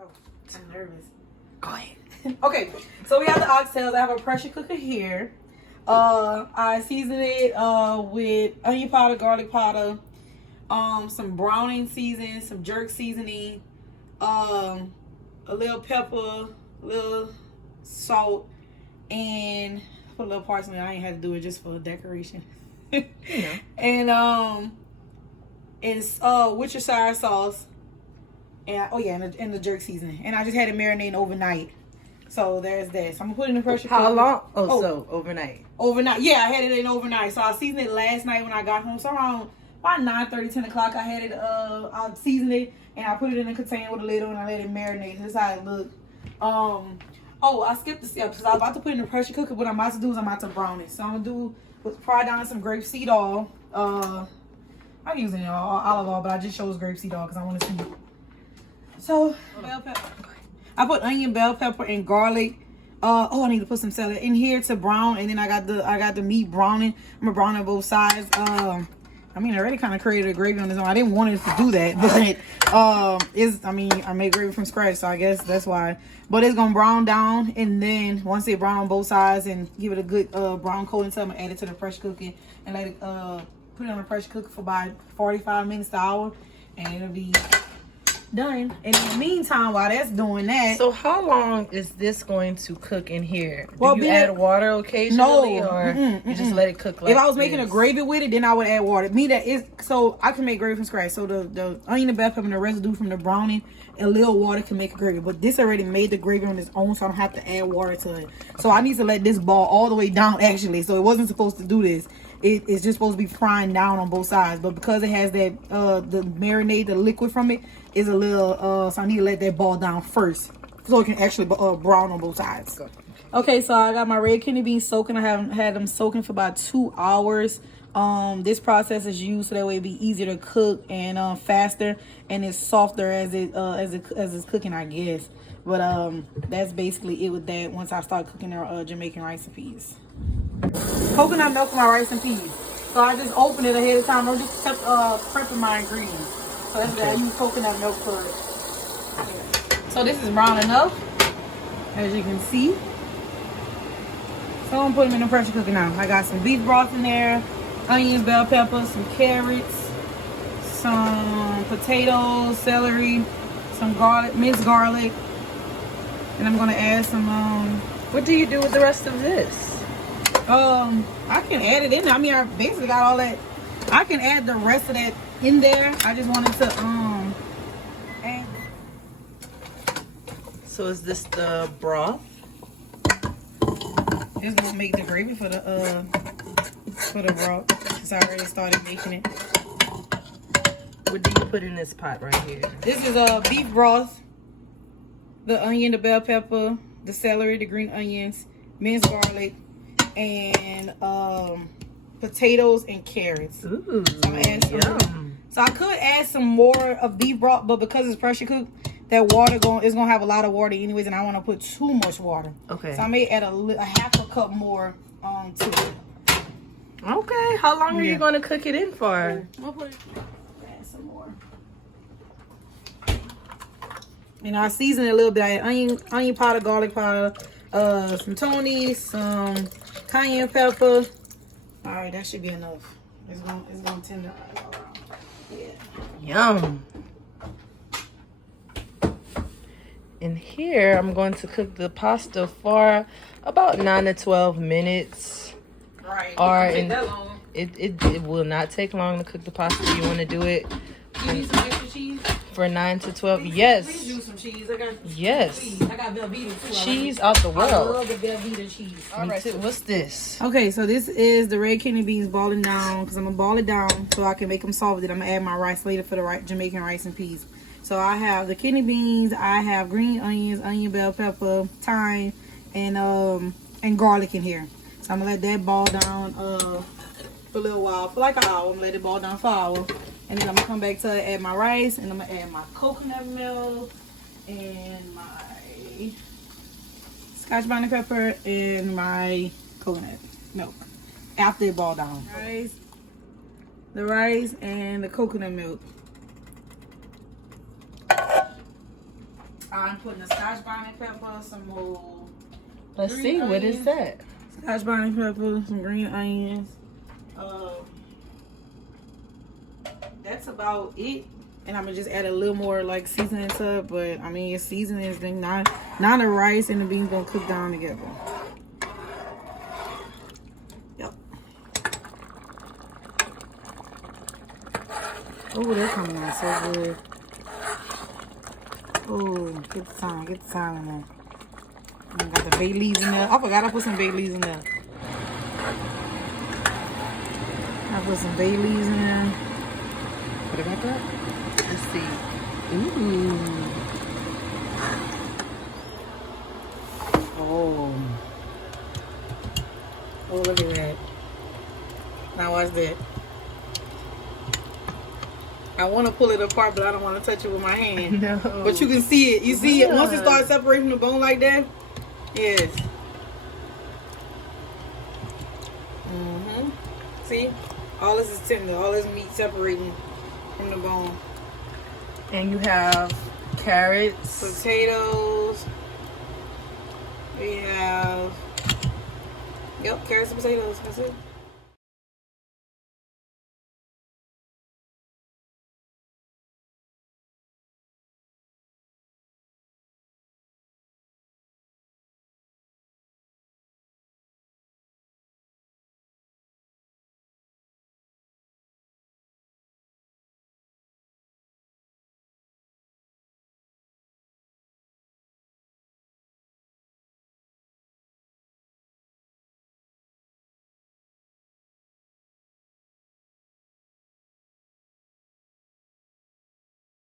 Oh, I'm nervous. Go ahead. Okay, so we have the oxtails. I have a pressure cooker here. I season it with onion powder, garlic powder, some browning seasoning, some jerk seasoning, a little pepper, a little salt, and put a little parsley. I ain't had to do it just for decoration. Yeah. And Worcestershire sauce, and the jerk seasoning. And I just had it marinating overnight. So there's that. So I'm gonna put it in the pressure cooker. How long? So overnight. Overnight. Yeah, I had it in overnight. So I seasoned it last night when I got home. So around about 9:30, 10 o'clock, I had it. I seasoned it and I put it in a container with a lid on and I let it marinate. This is how it looked. I skipped the step because I was about to put it in the pressure cooker. What I'm about to do is I'm about to brown it. So I'm gonna fry down some grapeseed oil. I'm using olive oil, but I just chose grapeseed oil because I want to see. So bell pepper. I put onion, bell pepper, and garlic. I need to put some celery in here to brown, and then I got the meat browning. I'm gonna brown on both sides. I already kind of created a gravy on this one. I didn't want it to do that, but I made gravy from scratch, so I guess that's why. But it's gonna brown down, and then once it brown on both sides and give it a good brown coating, so I'm gonna add it to the pressure cooker and let it put it on the pressure cooker for about 45 minutes to an hour, and it'll be done. And in the meantime, while that's doing that, so how long is this going to cook in here? Do you add water occasionally, or you just let it cook? Like if I was making a gravy with it, then I would add water. So I can make gravy from scratch. So the onion and bell pepper and the residue from the browning, a little water can make a gravy. But this already made the gravy on its own, so I don't have to add water to it. So I need to let this ball all the way down actually. So it wasn't supposed to do this. It's just supposed to be frying down on both sides, but because it has that the marinade, the liquid from it is a little so I need to let that ball down first so it can actually brown on both sides. Okay, so I got my red kidney beans soaking. I haven't had them soaking for about 2 hours. This process is used so that way it'd be easier to cook and faster, and it's softer as it's cooking, I guess. But that's basically it with that. Once I start cooking our Jamaican rice and peas. Coconut milk for my rice and peas. So I just open it ahead of time. I'm just prepping my ingredients. So that's why I use coconut milk for it. So this is brown enough, as you can see. So I'm putting them in the pressure cooker now. I got some beef broth in there, onions, bell peppers, some carrots, some potatoes, celery, some garlic, minced garlic, and I'm gonna add some. What do you do with the rest of this? I can add it in there. I basically got all that. I can add the rest of that in there. I just wanted to add. So is this the broth? This gonna make the gravy for the broth. Since I already started making it. What do you put in this pot right here? This is beef broth, the onion, the bell pepper, the celery, the green onions, minced garlic, and potatoes and carrots. Ooh, so I'm add some yum. So I could add some more of beef broth, but because it's pressure cooked, that water is gonna have a lot of water anyways, and I want to put too much water. Okay. So I may add a half a cup more to it. Okay. How long are you going to cook it in for? Add some more. And I season it a little bit. I add onion powder, garlic powder, some Tony, some cayenne pepper. All right, that should be enough. It's gonna tenderize all around. Yeah. Yum. In here, I'm going to cook the pasta for about 9 to 12 minutes. Right. Or it will not take long to cook the pasta. You want to do it. You need some extra cheese? For 9 to 12, yes. Please do some cheese. I got yes. Cheese. I got Velveeta too. Cheese out the world. I love the Velveeta cheese. All right, so what's this? Okay, so this is the red kidney beans balling down because I'm gonna ball it down so I can make them soft. Then I'm gonna add my rice later for the Jamaican rice and peas. So I have the kidney beans. I have green onions, onion, bell pepper, thyme, and garlic in here. So I'm gonna let that ball down for a little while, for like an hour. I'm gonna let it ball down for an hour. And then I'm gonna come back to add my rice, and I'm gonna add my coconut milk and my scotch bonnet pepper and my coconut milk after it ball down. The rice and the coconut milk. I'm putting a scotch bonnet pepper, some more. Let's see, what is that? Scotch bonnet pepper, some green onions. That's about it. And I'm gonna just add a little more like seasoning to it. But I mean, your seasoning is then not the rice and the beans gonna cook down together. Yep. Oh, they're coming out so good. Oh, get the thyme in there. And got the bay leaves in there. I forgot I put some bay leaves in there. I put some bay leaves in there. What about that? Let's see. Ooh. Oh. Oh, look at that. Now watch that. I want to pull it apart, but I don't want to touch it with my hand. No. But you can see it. You see it once it starts separating the bone like that. Yes. See, all this is tender. All this meat separating from the bone. And you have carrots, Potatoes. We have. Yep, carrots and potatoes. That's it.